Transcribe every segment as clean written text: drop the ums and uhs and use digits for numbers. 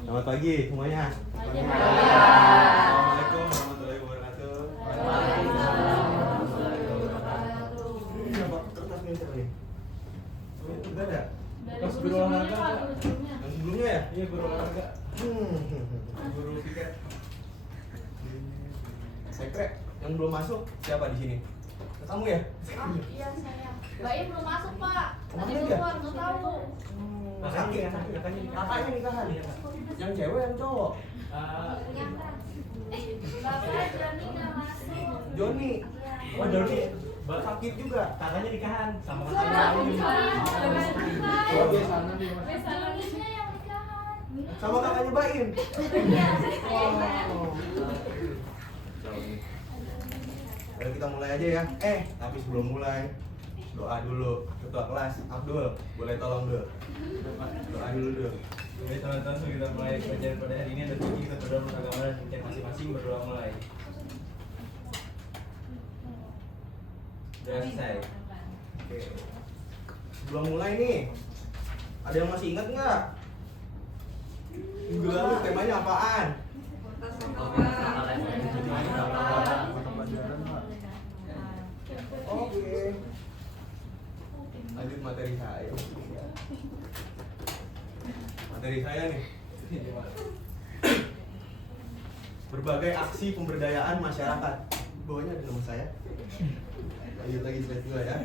Selamat pagi semuanya. Pagi. Assalamualaikum warahmatullahi wabarakatuh. Ini apa kertas ini siapa nih? Oh, itu enggak ada. Dari guru sebelumnya Pak, guru sebelumnya. Yang sebelumnya ya? Iya, guru olahraga. Guru piket. Sekret yang belum masuk siapa di sini? Kamu ya? Ah, iya saya. Mbak Im belum masuk Pak. Kemana Tadi dia? keluar, nggak tahu. Sakit. Kakaknya nikahan. Yang cewek yang cowok? Bapak Joni nggak masuk. Joni. Oh, Joni. Sakit juga. Kakaknya nikahan sama Joni yang nikahan. Oh, dia sana nih. Joninya yang nikahan. Sama kakaknya Baim. Iya. Wow. Ayo kita mulai aja ya. Tapi sebelum mulai doa dulu. Ketua kelas Abdul, boleh tolong dulu. Doa dulu dulu. Oke teman-teman, sebelum kita mulai pelajaran pada hari ini, ada tinggi kita berdoa menurut agama dan pikiran masing-masing. Berdoa mulai. Sudah selesai. Oke. Sebelum mulai nih, ada yang masih ingat nggak? Minggu lalu temanya apaan? Oke. Lanjut materi saya. Materi saya nih. Berbagai aksi pemberdayaan masyarakat. Bawahnya ada nama saya. Lanjut lagi slide 2 ya.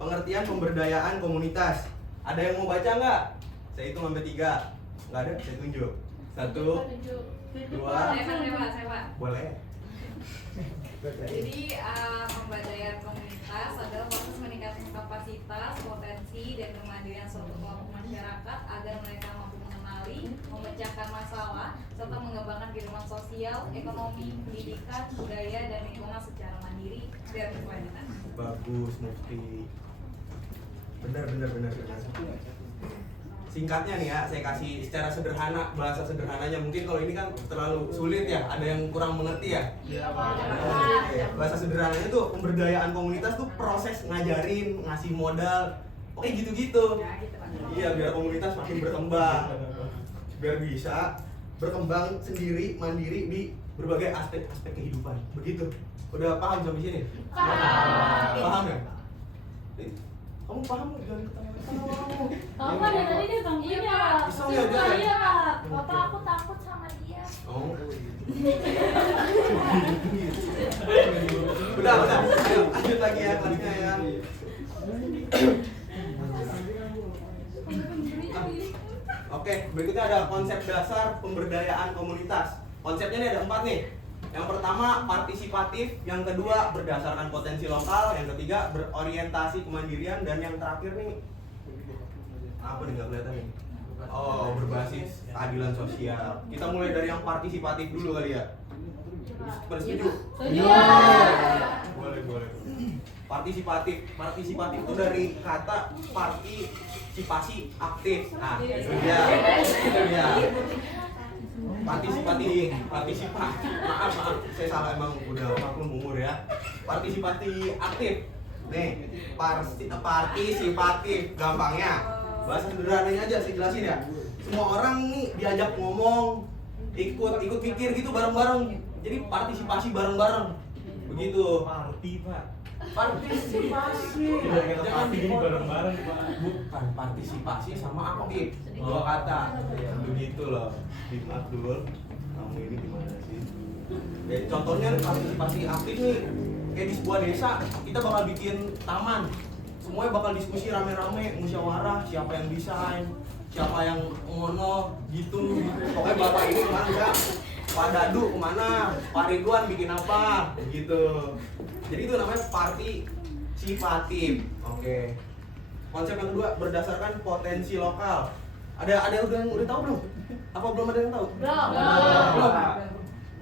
Pengertian pemberdayaan komunitas. Ada yang mau baca nggak? Saya hitung sampai 3. Nggak ada, saya tunjuk. 1, 2, Saya. boleh. Jadi pemberdayaan komunitas adalah proses meningkatkan kapasitas, potensi, dan kemandirian suatu kelompok masyarakat agar mereka mampu mengenali, memecahkan masalah, serta mengembangkan kehidupan sosial, ekonomi, pendidikan, budaya, dan lingkungan secara mandiri dan berkelanjutan. Bagus, Mufti. Benar. Singkatnya nih ya, saya kasih secara sederhana, bahasa sederhananya. Mungkin kalau ini kan terlalu sulit ya, ada yang kurang mengerti ya. Iya Pak. Oke. Bahasa sederhananya tuh pemberdayaan komunitas tuh proses ngajarin, ngasih modal, oke gitu-gitu. Ya, gitu Pak. Iya, biar komunitas makin berkembang, biar bisa berkembang sendiri, mandiri di berbagai aspek kehidupan. Begitu. Udah paham sampai sini? Paham ya? Kamu paham nggak? Jangan ketawa-ketawa kamu. Kamu kan dari tadi dia gangguin ya. Iseng ya dia? Iya Pak. Bapak aku takut sama dia. Oh. Udah. Ayo, lanjut lagi ya kelasnya ya. Oke, berikutnya ada konsep dasar pemberdayaan komunitas. Konsepnya ini ada 4 nih. Yang pertama partisipatif, yang kedua berdasarkan potensi lokal, yang ketiga berorientasi kemandirian, dan yang terakhir nih apa nih, nggak kelihatan nih? Oh, berbasis keadilan sosial. Kita mulai dari yang partisipatif dulu kali ya. Bersetuju? Setuju. Boleh. Partisipatif itu dari kata partisipasi aktif. Nah, itu dia. Partisipatif. Maaf, saya salah, emang udah maklum umur ya. Partisipasi aktif. Nih, partisipatif gampangnya. Bahasa sederhananya aja saya jelasin ya. Semua orang nih diajak ngomong, ikut mikir gitu bareng-bareng. Jadi partisipasi bareng-bareng. Begitu. Party, Pak. Partisipasi. Kita Jangan party jadi bareng-bareng, Pak. Bukan partisipasi sama aktif. Dua kata. Begitu loh. Bim Abdul, kamu ini gimana sih? Ya, contohnya partisipasi aktif nih. Kayak di sebuah desa, kita bakal bikin taman. Semuanya bakal diskusi rame-rame, musyawarah, siapa yang desain, siapa yang ngono gitu. Pokoknya bapak ini kemana ya? Pak Dadu kemana? Pak Ridwan bikin apa? Gitu. Jadi itu namanya partisipatif. Oke. Konsep yang kedua berdasarkan potensi lokal. Ada yang udah tahu belum? Apa belum ada yang tahu? Belum.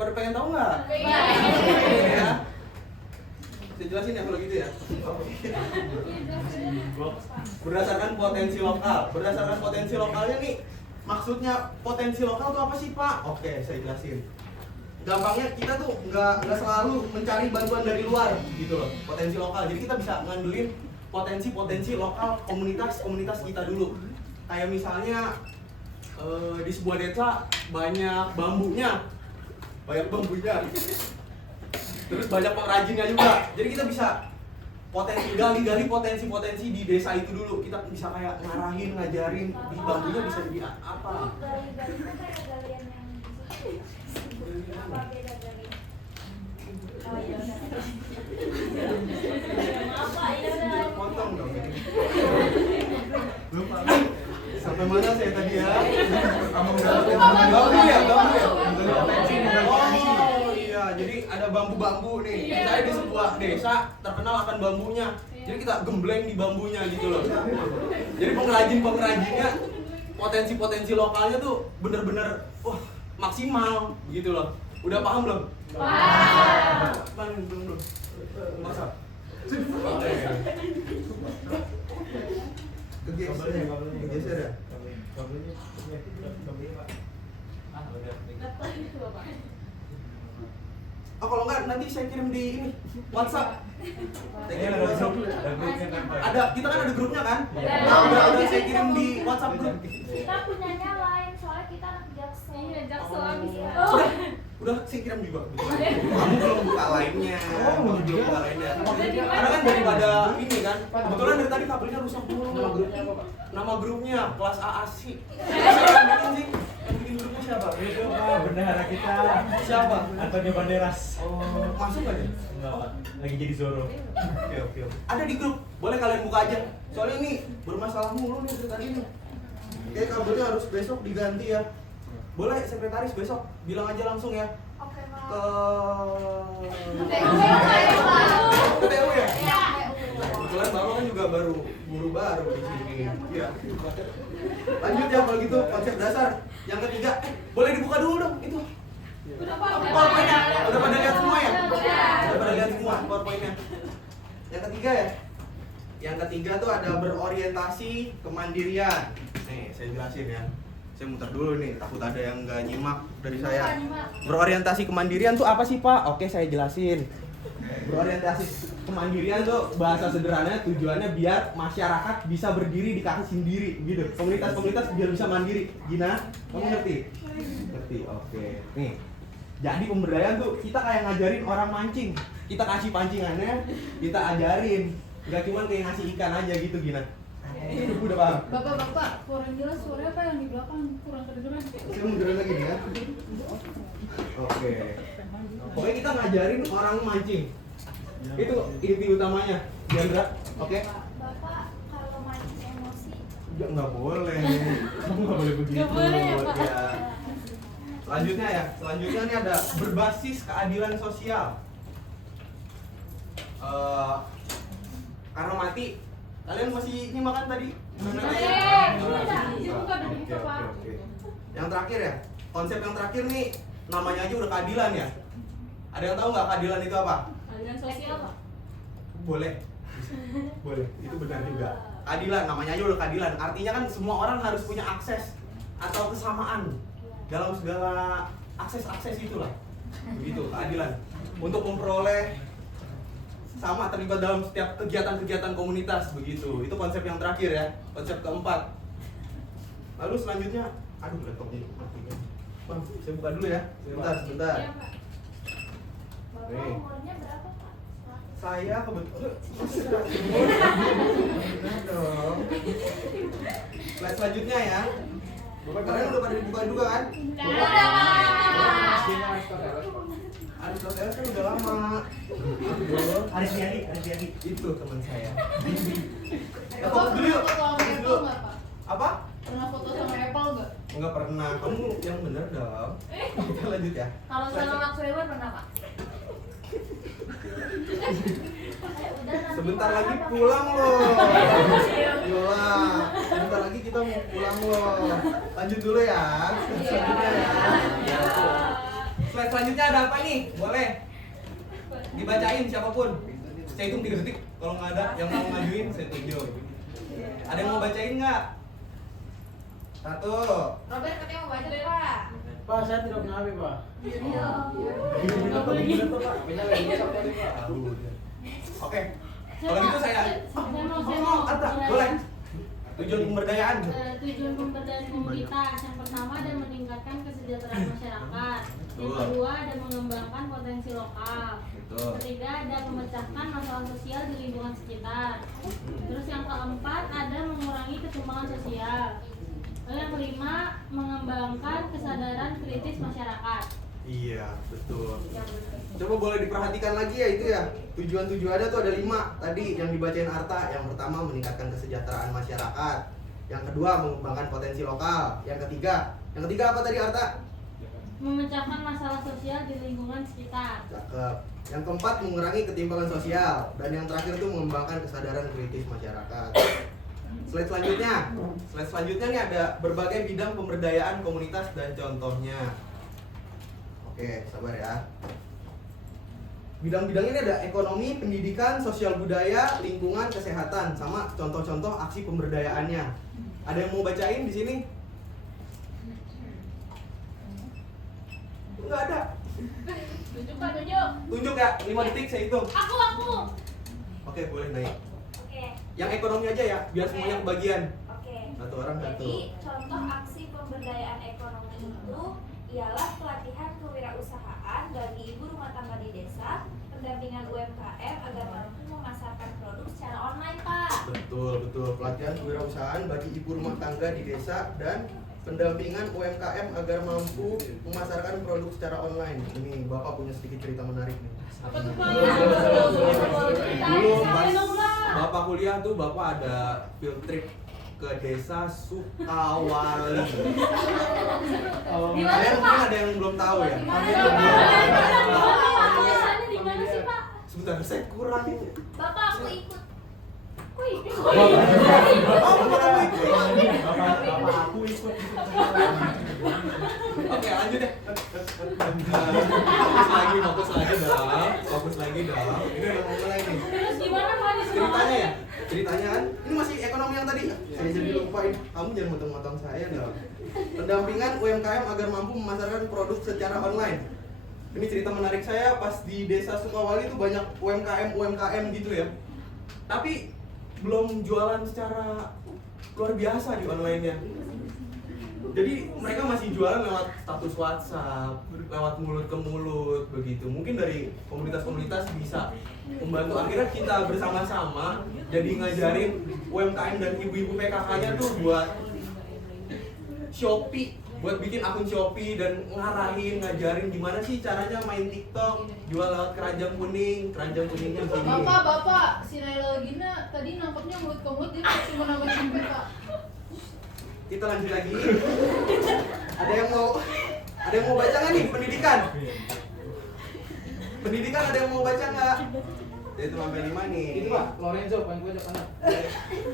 Pada pengen tahu nggak? Pengen. Ya. Saya jelasin ya kalau gitu ya. Berdasarkan potensi lokal. Berdasarkan potensi lokalnya nih, maksudnya potensi lokal itu apa sih Pak? Oke, saya jelasin. Gampangnya kita tuh nggak selalu mencari bantuan dari luar gitu loh. Potensi lokal. Jadi kita bisa ngandelin potensi lokal komunitas kita dulu. Kayak misalnya di sebuah desa banyak bambunya. Terus banyak pengrajinnya juga. Jadi kita bisa gali potensi di desa itu dulu. Kita bisa kayak ngarahin, ngajarin di bambunya bisa jadi apa. Gali-gali itu kayak galian yang di situ. Apa beda gali? Oh iya udah. Maaf Pak, iya udah. Potong dong. Lupa. Sampai mana saya tadi ya? Kamu bambu ya. Oh iya, jadi ada bambu-bambu nih. Saya di sebuah desa terkenal akan bambunya. Jadi kita gembleng di bambunya gitu loh. Jadi pengrajinnya potensi lokalnya tuh bener-bener wah maksimal gitu loh. Udah paham belum? Wah. Belum. Masa? Kegeser ya? Kabelnya Pak. Ah, udah. Laptop itu Bapak. Oh kalau enggak nanti saya kirim di ini WhatsApp. Saya kirim di WhatsApp. Ada grupnya kan Pak? Ada, kita kan ada grupnya kan? Iya. Nah, udah saya kirim di WhatsApp grup. Kita punyanya lain soalnya kita anak jaksel. Iya, jaksel Oh. abis ya. Udah saya kirim juga. Kamu belum buka lainnya. Kamu belum buka lainnya. Karena kan daripada ini kan. Kebetulan dari tadi kabelnya rusak dulu. Nama grupnya apa Pak? Nama grupnya kelas AAC. Siapa yang bikin sih? Yang bikin grupnya siapa? Itu Pak, bendahara kita. Siapa? Antonio Banderas. Oh, masuk aja. Enggak Pak, lagi jadi Zoro. Oke. Ada di grup. Boleh kalian buka aja. Soalnya ini bermasalah mulu nih dari tadi nih. Kayak kabelnya harus besok diganti ya. Boleh sekretaris besok bilang aja langsung ya Oke Pak. ke TU ya. Iya. Kebetulan Bapak kan juga guru baru di sini. Iya. Lanjut ya kalau gitu konsep dasar. Yang ketiga, boleh dibuka dulu dong itu. Udah Pak. PowerPoint-nya. Udah pada lihat semua ya? Udah. Udah pada lihat semua PowerPoint-nya. Yang ketiga ya. Yang ketiga tuh ada berorientasi kemandirian. Nih, saya jelasin ya. Saya muter dulu nih, takut ada yang nggak nyimak dari saya. Berorientasi kemandirian tuh apa sih Pak? Oke, saya jelasin. Berorientasi kemandirian tuh bahasa sederhananya tujuannya biar masyarakat bisa berdiri di kaki sendiri gitu. Komunitas-komunitas biar bisa mandiri. Gina, kamu ngerti? Ngerti, oke. Nih, jadi pemberdayaan tuh kita kayak ngajarin orang mancing. Kita kasih pancingannya, kita ajarin. Gak cuma kayak ngasih ikan aja gitu Gina. Udah paham? Bapak, kurang jelas suaranya Pak yang di belakang kurang kedengeran. Saya mundurin lagi nih ya. Oke. Pokoknya kita ngajarin orang mancing. Itu inti utamanya. Jandra, oke? Bapak kalau mancing emosi. Ya, nggak boleh. Kamu nggak boleh begitu. Nggak boleh ya, Pak. Ya. Selanjutnya nih ada berbasis keadilan sosial. Karena mati. Kalian masih ini makan tadi? Oke. Yang terakhir ya, konsep yang terakhir nih namanya aja udah keadilan ya. Ada yang tahu nggak keadilan itu apa? Keadilan sosial Pak. Boleh. Boleh, itu benar juga. Keadilan, namanya aja udah keadilan. Artinya kan semua orang harus punya akses atau kesamaan dalam segala akses itulah. Begitu, keadilan. Untuk memperoleh sama terlibat dalam setiap kegiatan-kegiatan komunitas begitu. Itu konsep yang terakhir ya, konsep keempat. Lalu selanjutnya, aduh laptopnya mati kan. Bang, saya buka dulu ya. Sebentar. Iya Pak. Bapak Nih. umurnya berapa Pak? Saya kebetulan dong. Slide selanjutnya ya. Kalian udah pada dibuka juga kan? Aristoteles kan udah lama. Aristiadi itu teman saya. Foto dulu yuk. Foto sama Foto Apple dulu. nggak Pak? Apa? Pernah foto sama Apple nggak? Enggak pernah. Kamu yang bener dong. Kita lanjut ya. Kalau sama Max Weber pernah Pak? Udah nanti Sebentar Pak, lagi pakai pulang apa? loh. Yola, sebentar lagi kita mau pulang loh. Lanjut dulu ya. Selanjutnya ya. Slide selanjutnya ada apa nih? Boleh dibacain siapapun. Saya hitung 3 detik. Kalau nggak ada yang mau ngajuin, saya tunjuk. Ada yang mau bacain nggak? 1. Robert katanya mau baca deh Pak. Pak, saya tidak punya HP Pak. Iya. Oke. Kalau gitu saya. Arta, boleh. Tujuan pemberdayaan. Tujuan pemberdayaan komunitas yang pertama ada meningkatkan kesejahteraan masyarakat, yang Betul. kedua ada mengembangkan potensi lokal, Betul. ketiga ada memecahkan masalah sosial di lingkungan sekitar, terus yang keempat ada mengurangi ketimpangan sosial, lalu yang kelima mengembangkan kesadaran kritis masyarakat. Iya, betul. Coba boleh diperhatikan lagi ya itu ya. Tujuan-tujuannya tuh ada 5 tadi yang dibacain Arta. Yang pertama meningkatkan kesejahteraan masyarakat. Yang kedua mengembangkan potensi lokal. Yang ketiga apa tadi Arta? Memecahkan masalah sosial di lingkungan sekitar. Cakep. Yang keempat mengurangi ketimpangan sosial. Dan yang terakhir tuh mengembangkan kesadaran kritis masyarakat. Slide selanjutnya nih ada berbagai bidang pemberdayaan komunitas dan contohnya. Oke, sabar ya. Bidang-bidang ini ada ekonomi, pendidikan, sosial budaya, lingkungan, kesehatan, sama contoh-contoh aksi pemberdayaannya. Ada yang mau bacain di sini? Enggak ada. Tunjuk Pak, tunjuk. Tunjuk ya, 5 detik saya hitung. Aku. Oke, boleh naik. Oke. Yang ekonomi aja ya, biar Oke. semuanya kebagian. Oke. Satu orang satu. Jadi contoh aksi pemberdayaan ekonomi itu ialah pelatihan kewirausahaan bagi ibu rumah tangga di desa, pendampingan UMKM agar mampu memasarkan produk secara online, Pak. Betul. Pelatihan kewirausahaan bagi ibu rumah tangga di desa dan pendampingan UMKM agar mampu memasarkan produk secara online. Ini Bapak punya sedikit cerita menarik nih. Apa tuh Pak? Dulu pas Bapak kuliah tuh Bapak ada field trip ke desa Sukawali. Di mana, Kalian Pak? mungkin ada yang belum tahu ya. Desanya di mana sih Pak? Sebentar, saya kurang. Bapak aku ikut. Oh, Bapak ikut. Bapak aku ikut. Oke, lanjut deh. Fokus lagi dong. Ini udah mau mulai nih. Terus gimana Pak? Ceritanya ya? Ceritanya kan, ini masih ekonomi yang tadi. Saya jadi lupa ini. Kamu jangan motong-motong saya dong. Pendampingan UMKM agar mampu memasarkan produk secara online. Ini cerita menarik saya pas di desa Sukawali itu banyak UMKM gitu ya. Tapi belum jualan secara luar biasa di online-nya. Jadi mereka masih jualan lewat status WhatsApp, lewat mulut ke mulut begitu. Mungkin dari komunitas-komunitas bisa membantu. Akhirnya kita bersama-sama jadi ngajarin UMKM dan ibu-ibu PKK-nya tuh buat Shopee, buat bikin akun Shopee dan ngajarin gimana sih caranya main TikTok, jual lewat keranjang kuningnya begini. Bapak, si Naila Gina tadi nangkepnya mulut ke mulut, dia cuma nangkep sampai Pak. Kita lanjut lagi. Ada yang mau baca nggak nih pendidikan? Pendidikan ada yang mau baca nggak? Itu sampai 5 nih. Itu Pak, Lorenzo, panggil aja kanan.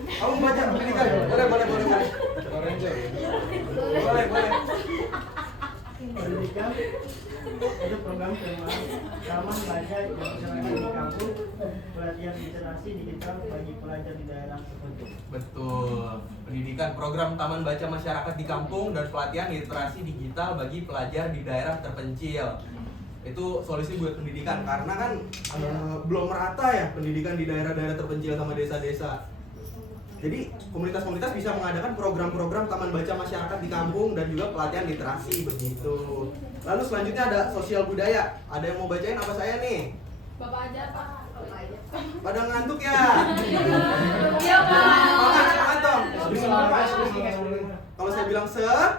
Kamu mau baca pendidikan? Boleh. Lorenzo. Boleh. Pendidikan itu program ramah belajar yang diselenggarakan di kampus, pelatihan literasi digital bagi pelajar di daerah tertentu. Betul. Pendidikan program Taman Baca Masyarakat di Kampung dan pelatihan literasi digital bagi pelajar di daerah terpencil. Itu solusi buat pendidikan karena kan belum merata ya pendidikan di daerah-daerah terpencil sama desa-desa. Jadi komunitas-komunitas bisa mengadakan program-program taman baca masyarakat di kampung dan juga pelatihan literasi begitu. Lalu selanjutnya ada sosial budaya. Ada yang mau bacain apa saya nih? Bapak aja Pak. Pada ngantuk ya? Iya Pak. Semangat dong. Kalau saya bilang semangat.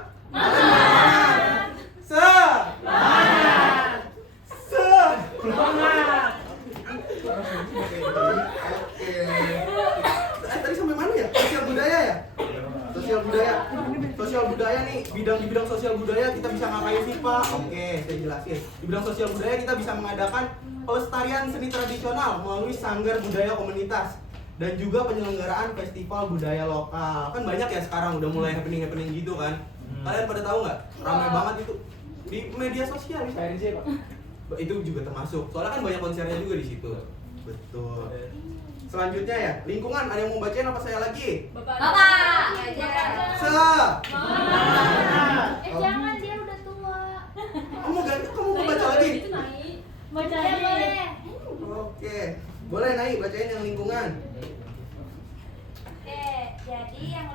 Oke. Tadi sampai mana ya? Sosial budaya ya? Sosial budaya nih, di bidang sosial budaya kita bisa ngapain sih Pak? Oke, saya jelasin. Di bidang sosial budaya kita bisa mengadakan pelestarian seni tradisional melalui sanggar budaya komunitas dan juga penyelenggaraan festival budaya lokal. Kan banyak ya sekarang udah mulai happening gitu kan. Kalian pada tahu nggak? Ramai banget itu di media sosial. KRJ Pak. Itu juga termasuk. Soalnya kan banyak konsernya juga di situ. Betul. Selanjutnya ya, lingkungan. Ada yang mau bacain apa saya lagi? Bapak. Jangan, dia udah tua. Kamu mau baca lagi? Baca Ya, aja. boleh. Oke. Boleh naik bacain yang lingkungan. Oke, jadi yang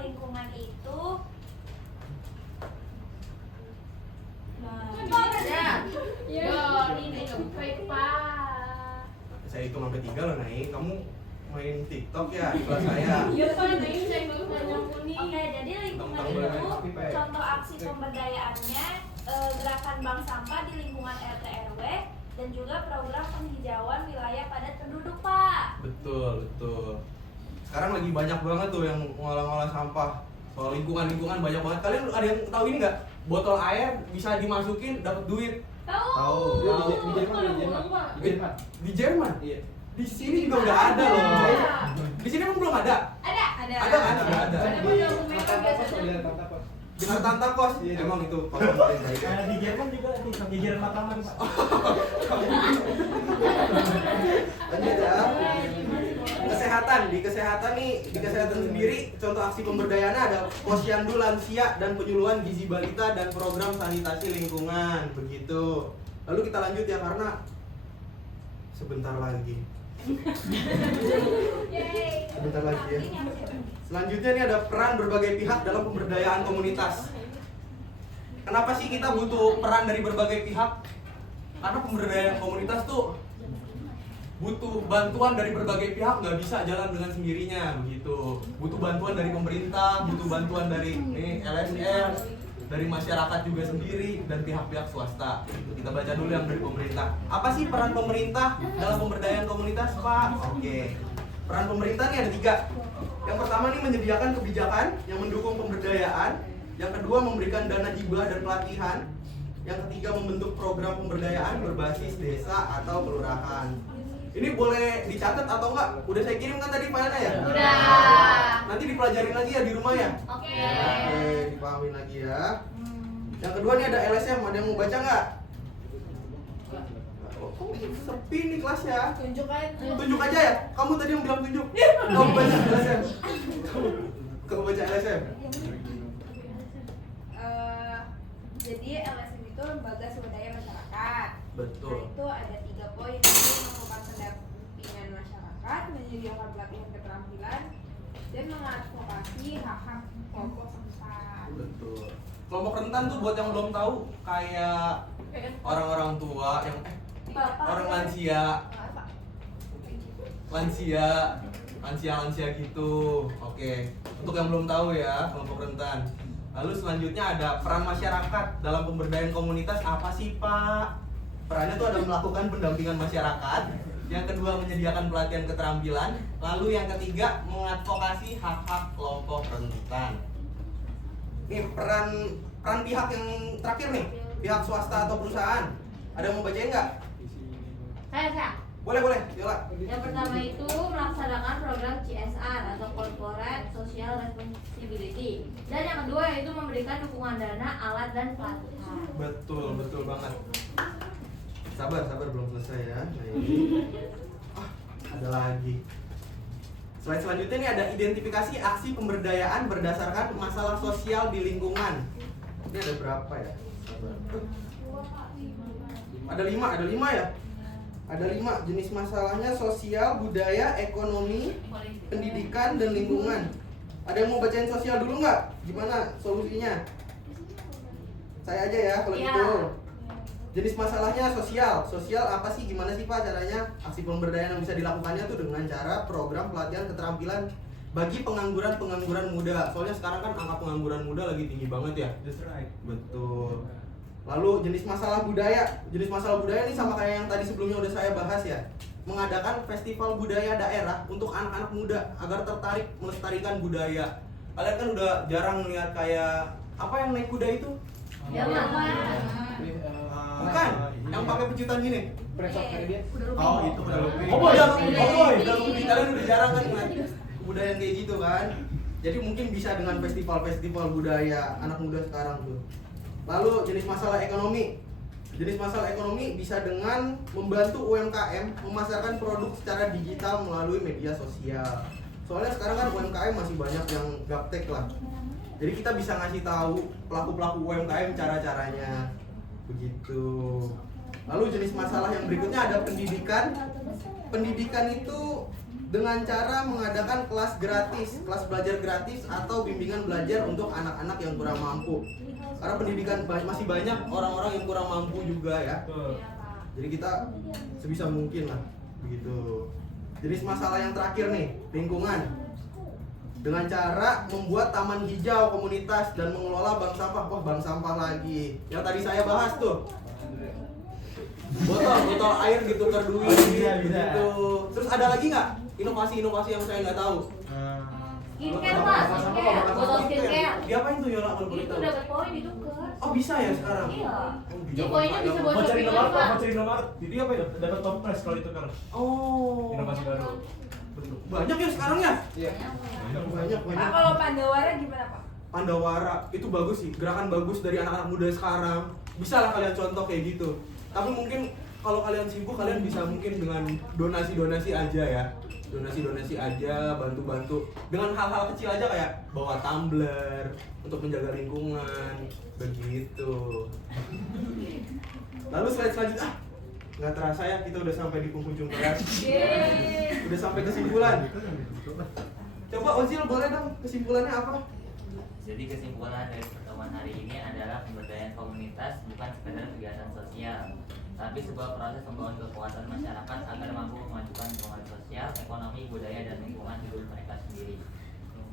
saya hitung sampai 3 lo naik, kamu main TikTok ya di kelas saya. Iya Pak, nah ini saya baru nggak nyambung nih. Oke, jadi lingkungan itu contoh aksi pemberdayaannya gerakan bank sampah di lingkungan RT RW dan juga program penghijauan wilayah padat penduduk, Pak. Betul, betul. Sekarang lagi banyak banget tuh yang ngolah-ngolah sampah. Soal lingkungan banyak banget. Kalian ada yang tahu ini nggak? Botol air bisa dimasukin dapat duit. Tahu? Di Jerman. Di Jerman? Iya. Di sini juga udah ada loh. Di sini emang belum ada? Ada. Ada kan? Ada. Ada modal mereka biasanya. Di Tanta Kos. Emang itu kalau kemarin saya. Di Jerman juga di jajaran makanan Pak. Lanjut ya. Kesehatan, di kesehatan sendiri contoh aksi pemberdayaannya ada posyandu lansia dan penyuluhan gizi balita dan program sanitasi lingkungan begitu. Lalu kita lanjut ya karena sebentar lagi. Yeay. Sebentar lagi ya. Selanjutnya ini ada peran berbagai pihak dalam pemberdayaan komunitas. Kenapa sih kita butuh peran dari berbagai pihak? Karena pemberdayaan komunitas tuh butuh bantuan dari berbagai pihak, nggak bisa jalan dengan sendirinya begitu. Butuh bantuan dari pemerintah, butuh bantuan dari LSM, dari masyarakat juga sendiri dan pihak-pihak swasta. Kita baca dulu yang dari pemerintah. Apa sih peran pemerintah dalam pemberdayaan komunitas, Pak? Oke. Peran pemerintah ini ada 3. Yang pertama nih menyediakan kebijakan yang mendukung pemberdayaan. Yang kedua memberikan dana hibah dan pelatihan. Yang ketiga membentuk program pemberdayaan berbasis desa atau kelurahan. Ini boleh dicatat atau enggak? Udah saya kirim kan tadi filenya ya? Udah. Nanti dipelajarin lagi ya di rumah ya? Oke. Oke, dipahamin lagi ya. Yang kedua nih ada LSM, ada yang mau baca nggak? Kok sepi nih kelasnya? Tunjuk aja ya? Kamu tadi yang bilang tunjuk. Kamu baca LSM. Kamu baca LSM. Jadi LSM itu lembaga swadaya masyarakat. Betul. Nah, itu ada 3 poin, yaitu melakukan pendampingan masyarakat, menyediakan pelatihan keterampilan, dan mengadvokasi hak-hak kelompok rentan. Betul. Kelompok rentan tuh buat yang belum tahu kayak orang-orang tua yang orang lansia gitu. Oke. Untuk yang belum tahu ya kelompok rentan. Lalu selanjutnya ada peran masyarakat dalam pemberdayaan komunitas. Apa sih, Pak? Perannya tuh ada melakukan pendampingan masyarakat. Yang kedua menyediakan pelatihan keterampilan. Lalu yang ketiga mengadvokasi hak-hak kelompok rentan. Nih peran pihak yang terakhir nih, pihak swasta atau perusahaan. Ada yang mau bacain nggak? Saya. Boleh, Yola. Yang pertama itu melaksanakan program CSR atau Corporate Social Responsibility. Dan yang kedua yaitu memberikan dukungan dana, alat dan pelatihan. Betul banget. Sabar belum selesai ya. Nah, ini. Ada lagi. Slide selanjutnya ini ada identifikasi aksi pemberdayaan berdasarkan masalah sosial di lingkungan. Ini ada berapa ya? Sabar. Ada 5 ya? Ada 5 jenis masalahnya: sosial, budaya, ekonomi, pendidikan, dan lingkungan. Ada yang mau bacain sosial dulu nggak? Gimana solusinya? Saya aja ya kalau gitu. Jenis masalahnya sosial. Sosial apa sih? Gimana sih Pak caranya? Aksi pemberdayaan yang bisa dilakukannya tuh dengan cara program pelatihan keterampilan bagi pengangguran muda. Soalnya sekarang kan angka pengangguran muda lagi tinggi banget ya. That's right. Betul. Lalu jenis masalah budaya. Jenis masalah budaya ini sama kayak yang tadi sebelumnya udah saya bahas ya. Mengadakan festival budaya daerah untuk anak-anak muda agar tertarik melestarikan budaya. Kalian kan udah jarang lihat kayak apa yang naik kuda itu? Bukan, yang pakai pecutan gini. Oh, itu udah lebih. Udah lebih. Kalian udah jarang kan ngeliat kebudayaan kayak gitu kan. Jadi mungkin bisa dengan festival-festival budaya anak muda sekarang tuh. Lalu jenis masalah ekonomi. Jenis masalah ekonomi bisa dengan membantu UMKM memasarkan produk secara digital melalui media sosial. Soalnya sekarang kan UMKM masih banyak yang gaptek lah. Jadi kita bisa ngasih tahu pelaku-pelaku UMKM cara-caranya. Begitu. Lalu jenis masalah yang berikutnya ada pendidikan. Pendidikan itu dengan cara mengadakan kelas gratis, kelas belajar gratis atau bimbingan belajar untuk anak-anak yang kurang mampu. Karena pendidikan masih banyak orang-orang yang kurang mampu juga ya. Jadi kita sebisa mungkin lah Begitu. Jenis masalah yang terakhir nih, lingkungan. Dengan cara membuat taman hijau komunitas dan mengelola bank sampah. Wah, bank sampah lagi. Yang tadi saya bahas tuh. Botol air ditukar duit Bisa. gitu. Terus ada lagi nggak inovasi-inovasi yang saya nggak tahu? Skincare Pak, skincare. Botol skincare. Diapain tuh Yola kalau boleh Itu tahu? dapat poin ditukar. Oh bisa ya sekarang? Iya. Di poinnya bisa buat Voucher shopping Indomaret, Pak. voucher Indomaret. Jadi apa ya? Dapat toples kalau itu kan. Oh. Inovasi baru. Banyak ya sekarang ya? Iya. Banyak. Pak, kalau Pandawara gimana Pak? Pandawara itu bagus sih, gerakan bagus dari anak-anak muda sekarang. Bisa lah kalian contoh kayak gitu. Tapi mungkin kalau kalian sibuk, kalian bisa mungkin dengan donasi-donasi aja ya. Donasi-donasi aja, bantu-bantu dengan hal-hal kecil aja kayak bawa tumbler untuk menjaga lingkungan, begitu. Lalu slide selanjutnya, nggak terasa ya kita udah sampai di penghujung kelas. Udah sampai kesimpulan. Coba Ozil boleh dong kesimpulannya apa? Jadi kesimpulan dari pertemuan hari ini adalah pemberdayaan komunitas bukan sekedar kegiatan sosial, tapi sebuah proses pembangunan kekuatan masyarakat agar mampu memajukan pembangunan sosial, ekonomi, budaya, dan lingkungan hidup mereka sendiri.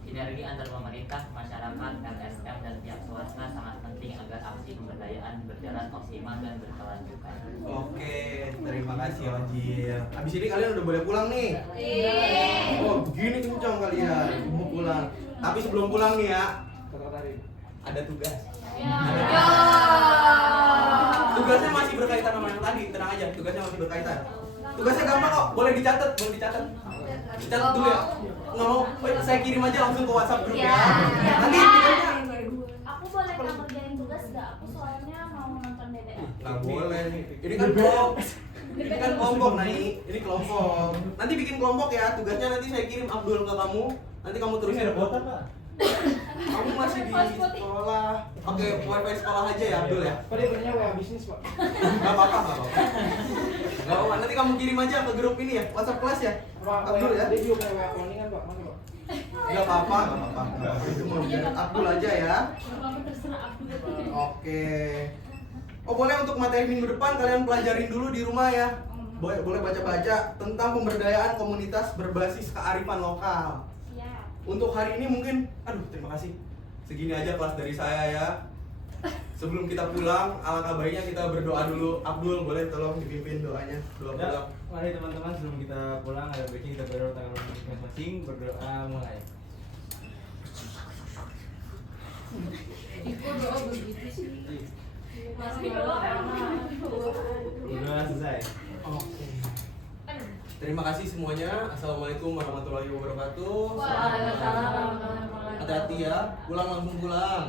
Sinergi antar pemerintah, masyarakat, LSM, dan pihak swasta sangat penting agar aksi pemberdayaan berjalan optimal dan berkelanjutan. Oke, terima kasih Ojil. Abis ini kalian udah boleh pulang nih. Oh, begini kencang kalian mau pulang. Tapi sebelum pulang nih ya, ada tugas. Tugasnya masih berkaitan sama yang tadi, tenang aja. Tugasnya masih berkaitan. Tugasnya gampang kok, boleh dicatat, Dicatat dulu ya. Nggak mau, saya kirim aja langsung ke WhatsApp grup ya. Nanti tugasnya Aku boleh nggak ngerjain tugas nggak? Aku soalnya mau nonton DDR. nggak boleh nih. Ini kan kelompok nih. Ini kelompok. Nanti bikin kelompok ya. Tugasnya nanti saya kirim Abdul ke kamu. Nanti kamu terusin. Ada kuota Pak? Kamu masih di sekolah. Oke, wifi sekolah aja ya Abdul ya. Pak dia punya WA bisnis Pak. Nggak apa-apa. Nggak apa-apa. Nanti kamu kirim aja ke grup ini ya. WhatsApp kelas ya. Pak Abdul ya. dia juga punya WA cloningan Pak. Mana Pak? Nggak apa-apa. Itu mau biar Abdul aja ya. Apa terserah aku. Oke. Oh boleh untuk materi minggu depan kalian pelajarin dulu di rumah ya. Boleh baca-baca tentang pemberdayaan komunitas berbasis kearifan lokal. Siap. Untuk hari ini mungkin, terima kasih. Segini aja kelas dari saya ya. Sebelum kita pulang, alangkah baiknya kita berdoa dulu. Abdul boleh tolong dipimpin doanya. Doa pulang. Ya, mari teman-teman sebelum kita pulang ada baiknya kita berdoa tanggal masing-masing, berdoa mulai. Iko doa begitu sih. Berdoa selesai. Oke. Terima kasih semuanya. Assalamualaikum warahmatullahi wabarakatuh. Hati-hati ya. Pulang langsung pulang.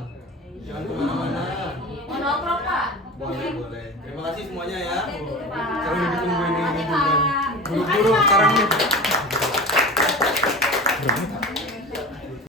Jangan kemana-mana. Mau nongkrong Pak? Boleh. Terima kasih semuanya ya. Pak. Sekarang ditungguin ini Makasih, juga. Pak. Buru-buru sekarang nih.